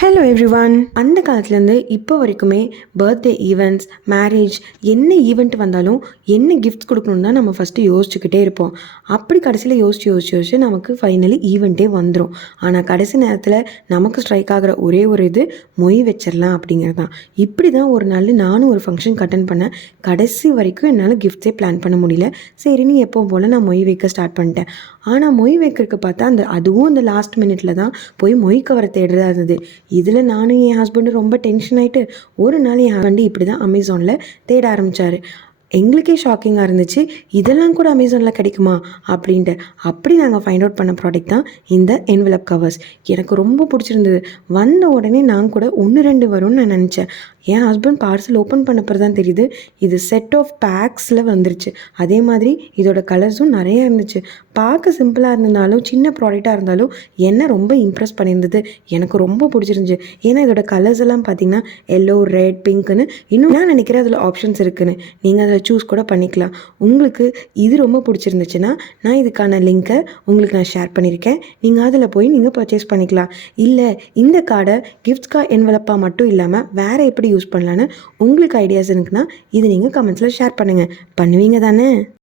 Hello everyone. அந்த காலத்துலேருந்து இப்போ வரைக்குமே பர்த்டே ஈவெண்ட்ஸ், மேரேஜ், என்ன ஈவெண்ட் வந்தாலும் என்ன கிஃப்ட்ஸ் கொடுக்கணுன்னு தான் நம்ம ஃபஸ்ட்டு யோசிச்சுக்கிட்டே இருப்போம். அப்படி கடைசியில் யோசிச்சு நமக்கு ஃபைனலி ஈவெண்ட்டே வந்துடும். ஆனால் கடைசி நேரத்தில் நமக்கு ஸ்ட்ரைக் ஆகிற ஒரே ஒரு இது மொய் வச்சிடலாம் அப்படிங்கிறது தான். இப்படி தான் ஒரு நாள் நானும் ஒரு ஃபங்க்ஷனுக்கு அட்டன் பண்ணேன். கடைசி வரைக்கும் என்னால் கிஃப்ட்ஸே பிளான் பண்ண முடியல. சரின்னு எப்போவும் போல் நான் மொய் வைக்க ஸ்டார்ட் பண்ணிட்டேன். ஆனால் மொய் வைக்கிறதுக்கு பார்த்தா அதுவும் அந்த லாஸ்ட் மினிட்ல தான் போய் மொய் கவரை தேடுறதா இருந்தது. இதில் நானும் என் ஹஸ்பண்டும் ரொம்ப டென்ஷன் ஆகிட்டு ஒரு நாள் என் ஹஸ்பண்ட் இப்படி தான் அமேசானில் தேட ஆரம்பித்தார். எங்களுக்கே ஷாக்கிங்காக இருந்துச்சு, இதெல்லாம் கூட அமேசானில் கிடைக்குமா அப்படின்ட்டு. அப்படி நாங்கள் ஃபைண்ட் அவுட் பண்ண ப்ராடக்ட் தான் இந்த என்வலப் கவர்ஸ். எனக்கு ரொம்ப பிடிச்சிருந்தது. வந்த உடனே நான் கூட 1-2 வரும்னு நான் நினச்சேன். என் ஹஸ்பண்ட் பார்சல் ஓப்பன் பண்ணப்பறம் தான் தெரியுது இது செட் ஆஃப் பேக்ஸில் வந்துருச்சு. அதே மாதிரி இதோட கலர்ஸும் நிறையா இருந்துச்சு. பார்க்க சிம்பிளாக இருந்ததுனாலும் சின்ன ப்ராடக்டாக இருந்தாலும் என்னை ரொம்ப இம்ப்ரெஸ் பண்ணியிருந்தது. எனக்கு ரொம்ப பிடிச்சிருந்துச்சு. ஏன்னா இதோட கலர்ஸ் எல்லாம் பார்த்திங்கன்னா எல்லோ, ரெட், பிங்க்குன்னு இன்னும் நான் நினைக்கிறேன் அதில் ஆப்ஷன்ஸ் இருக்குதுன்னு. நீங்கள் அதில் சூஸ் கூட பண்ணிக்கலாம். உங்களுக்கு இது ரொம்ப பிடிச்சிருந்துச்சுன்னா நான் இதுக்கான லிங்க்கை உங்களுக்கு நான் ஷேர் பண்ணியிருக்கேன். நீங்கள் அதில் போய் நீங்கள் பர்ச்சேஸ் பண்ணிக்கலாம். இல்லை இந்த கார்டை கிஃப்ட்ஸ் கார்டு என்வலப்பாக மட்டும் இல்லாமல் வேறு எப்படி யூஸ் பண்ணலான்னு உங்களுக்கு ஐடியாஸ் இருக்குன்னா இது நீங்கள் கமெண்ட்ஸில் ஷேர் பண்ணுவீங்க தானே?